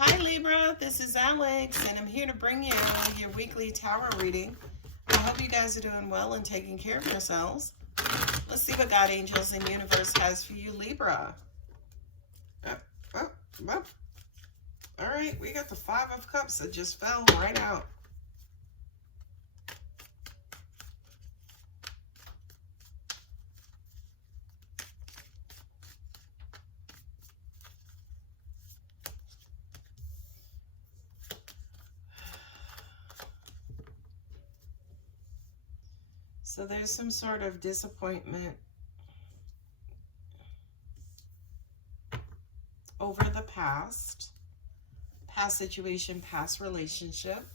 Hi Libra, this is Alex, and I'm here to bring you your weekly tarot reading. I hope you guys are doing well and taking care of yourselves. Let's see what God, angels, and universe has for you, Libra. All right, we got the Five of Cups that just fell right out. So there's some sort of disappointment over the past situation, past relationship.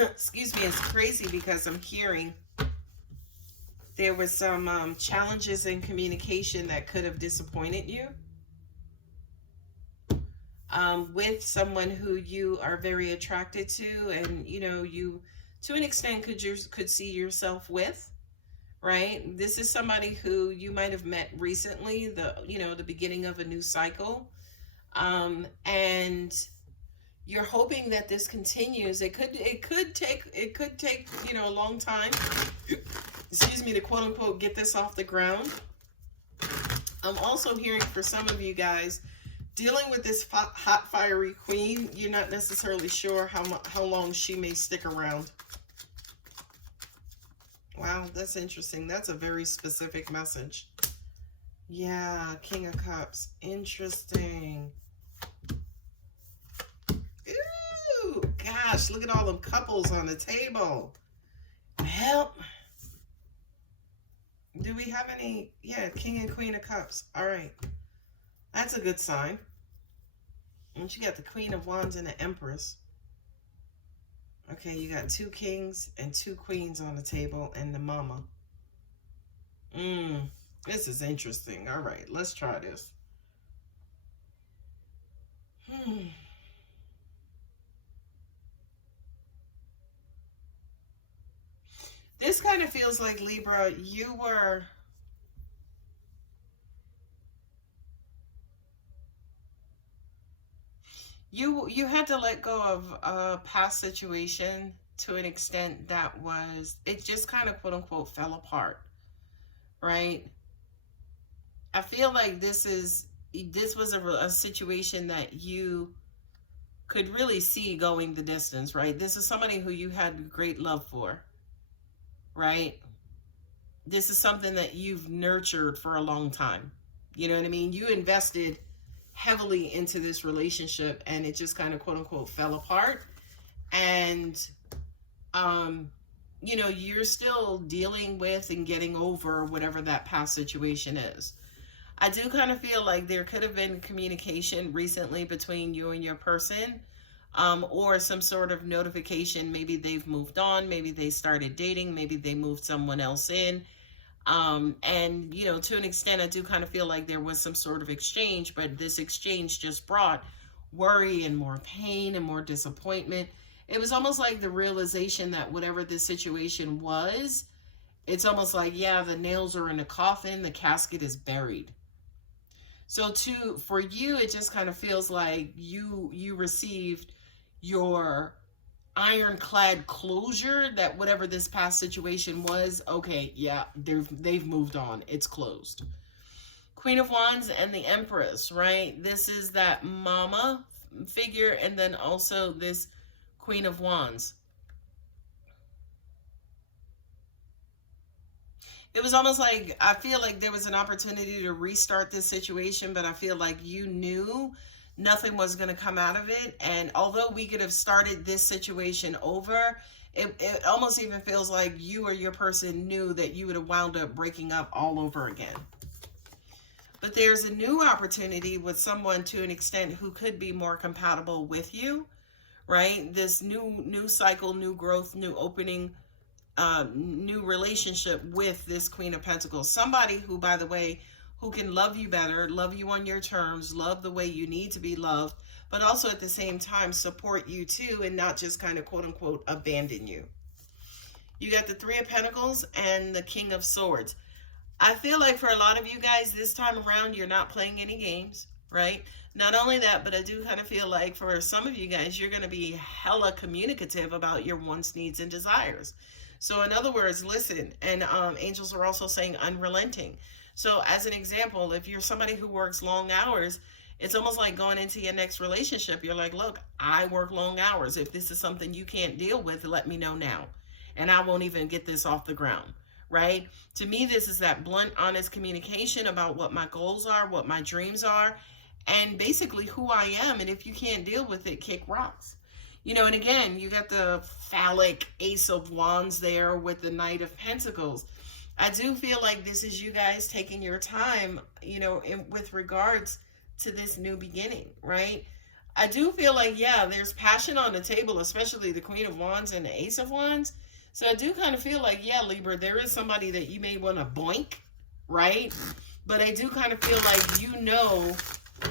Excuse me, it's crazy because I'm hearing there was some challenges in communication that could have disappointed you with someone who you are very attracted to, and you to an extent could see yourself with, right? This is somebody who you might have met recently, the beginning of a new cycle, and you're hoping that this continues. It could take a long time, excuse me, to quote unquote get this off the ground. I'm also hearing for some of you guys dealing with this hot fiery queen, you're not necessarily sure how long she may stick around. Wow, that's interesting. That's a very specific message. Yeah, King of Cups. Interesting. Ooh, gosh, look at all them couples on the table. Help. Do we have any? Yeah, King and Queen of Cups. All right. That's a good sign. And you got the Queen of Wands and the Empress. Okay, you got two kings and two queens on the table and the mama. This is interesting. All right, let's try this. This kind of feels like, Libra, you had to let go of a past situation to an extent that it just kind of quote unquote fell apart, right? I feel like this was a situation that you could really see going the distance, right? This is somebody who you had great love for, right? This is something that you've nurtured for a long time. You know what I mean? You invested heavily into this relationship and it just kind of quote unquote fell apart. And you're still dealing with and getting over whatever that past situation is. I do kind of feel like there could have been communication recently between you and your person, or some sort of notification. Maybe they've moved on, maybe they started dating, maybe they moved someone else in. And to an extent, I do kind of feel like there was some sort of exchange, but this exchange just brought worry and more pain and more disappointment. It was almost like the realization that whatever this situation was, it's almost like, yeah, the nails are in the coffin, the casket is buried. So for you, it just kind of feels like you received your ironclad closure that whatever this past situation was, okay, yeah, they've moved on. It's closed. Queen of Wands and the Empress, right? This is that mama figure, and then also this Queen of Wands. It was almost like, I feel like there was an opportunity to restart this situation, but I feel like you knew nothing was going to come out of it. And although we could have started this situation over, it almost even feels like you or your person knew that you would have wound up breaking up all over again. But there's a new opportunity with someone to an extent who could be more compatible with you, right? This new cycle, new growth, new opening, new relationship with this Queen of Pentacles. Somebody who, by the way, who can love you better, love you on your terms, love the way you need to be loved, but also at the same time support you too and not just kind of quote unquote abandon you. You got the Three of Pentacles and the King of Swords. I feel like for a lot of you guys this time around, you're not playing any games, right? Not only that, but I do kind of feel like for some of you guys, you're going to be hella communicative about your wants, needs, and desires. So in other words, listen, and angels are also saying unrelenting. So as an example, if you're somebody who works long hours, it's almost like going into your next relationship. You're like, look, I work long hours. If this is something you can't deal with, let me know now. And I won't even get this off the ground, right? To me, this is that blunt, honest communication about what my goals are, what my dreams are, and basically who I am. And if you can't deal with it, kick rocks. You know, and again, you got the phallic Ace of Wands there with the Knight of Pentacles. I do feel like this is you guys taking your time, you know, with regards to this new beginning, right? I do feel like, yeah, there's passion on the table, especially the Queen of Wands and the Ace of Wands. So I do kind of feel like, yeah, Libra, there is somebody that you may want to boink, right? But I do kind of feel like, you know,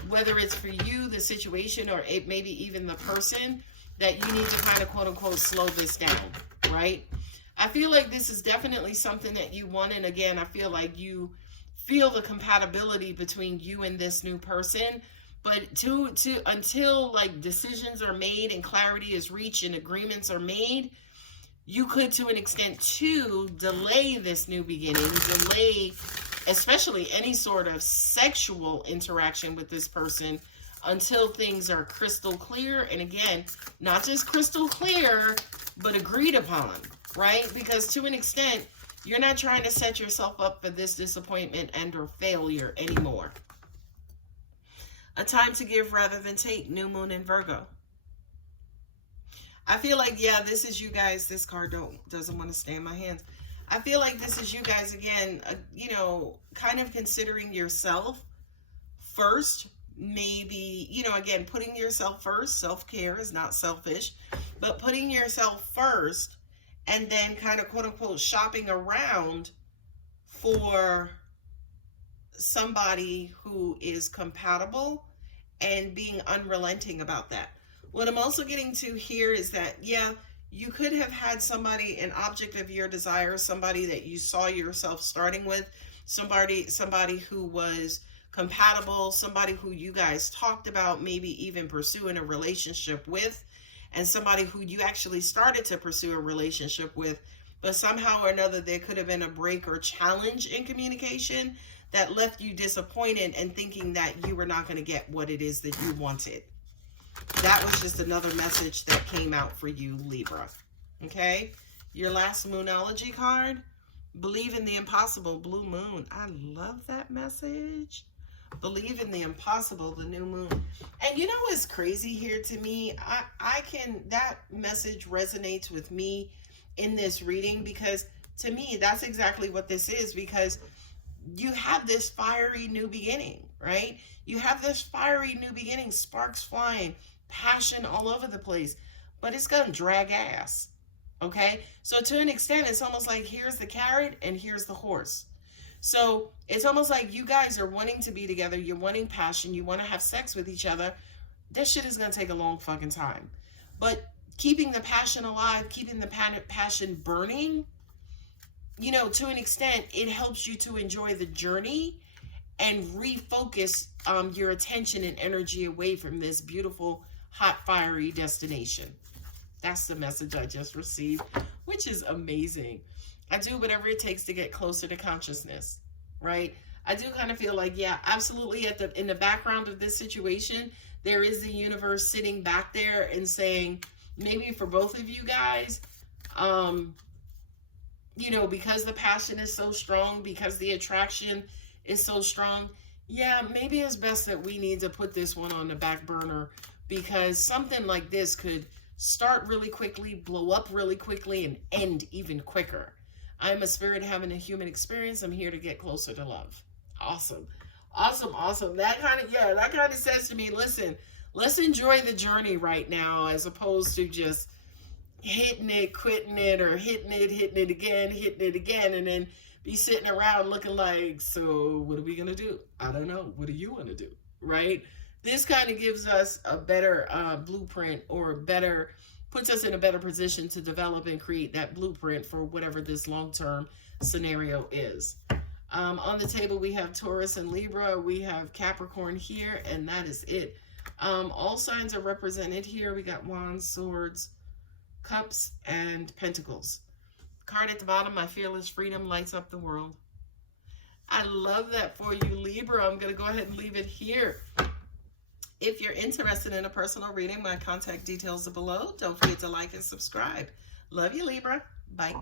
whether it's for you, the situation, or it maybe even the person, that you need to kind of quote unquote slow this down, right? I feel like this is definitely something that you want. And again, I feel like you feel the compatibility between you and this new person. But until like decisions are made and clarity is reached and agreements are made, you could to an extent too delay this new beginning, delay especially any sort of sexual interaction with this person until things are crystal clear. And again, not just crystal clear, but agreed upon, right? Because to an extent, you're not trying to set yourself up for this disappointment and or failure anymore. A time to give rather than take, new moon in Virgo. I feel like, yeah, this is you guys. This card doesn't want to stay in my hands. I feel like this is you guys again, you know, kind of considering yourself first. Maybe, you know, again, putting yourself first. Self-care is not selfish, but putting yourself first and then kind of quote unquote shopping around for somebody who is compatible and being unrelenting about that. What I'm also getting to here is that, yeah, you could have had somebody, an object of your desire, somebody that you saw yourself starting with, somebody who was compatible, somebody who you guys talked about maybe even pursuing a relationship with, and somebody who you actually started to pursue a relationship with, but somehow or another there could have been a break or challenge in communication that left you disappointed and thinking that you were not going to get what it is that you wanted. That was just another message that came out for you, Libra. Okay? Your last Moonology card, believe in the impossible, blue moon. I love that message. Believe in the impossible, the new moon. And you know what's crazy here to me? That message resonates with me in this reading, because to me, that's exactly what this is, because you have this fiery new beginning, right? You have this fiery new beginning, sparks flying, passion all over the place, but it's going to drag ass, okay? So to an extent, it's almost like here's the carrot and here's the horse. So it's almost like you guys are wanting to be together, you're wanting passion, you want to have sex with each other. This shit is going to take a long fucking time. But keeping the passion alive, keeping the passion burning, you know, to an extent, it helps you to enjoy the journey and refocus your attention and energy away from this beautiful, hot, fiery destination. That's the message I just received, which is amazing. I do whatever it takes to get closer to consciousness, right? I do kind of feel like, yeah, absolutely in the background of this situation, there is the universe sitting back there and saying, maybe for both of you guys, you know, because the passion is so strong, because the attraction is so strong, yeah, maybe it's best that we need to put this one on the back burner, because something like this could start really quickly, blow up really quickly, and end even quicker. I'm a spirit having a human experience. I'm here to get closer to love. Awesome. Awesome, awesome. That kind of says to me, listen, let's enjoy the journey right now, as opposed to just hitting it, quitting it, or hitting it again, and then be sitting around looking like, so what are we going to do? I don't know. What do you want to do? Right? This kind of gives us a better blueprint, or better, puts us in a better position to develop and create that blueprint for whatever this long-term scenario is. On the table, we have Taurus and Libra. We have Capricorn here, and that is it. All signs are represented here. We got Wands, Swords, Cups, and Pentacles. Card at the bottom, my fearless freedom lights up the world. I love that for you, Libra. I'm going to go ahead and leave it here. If you're interested in a personal reading, my contact details are below. Don't forget to like and subscribe. Love you, Libra. Bye.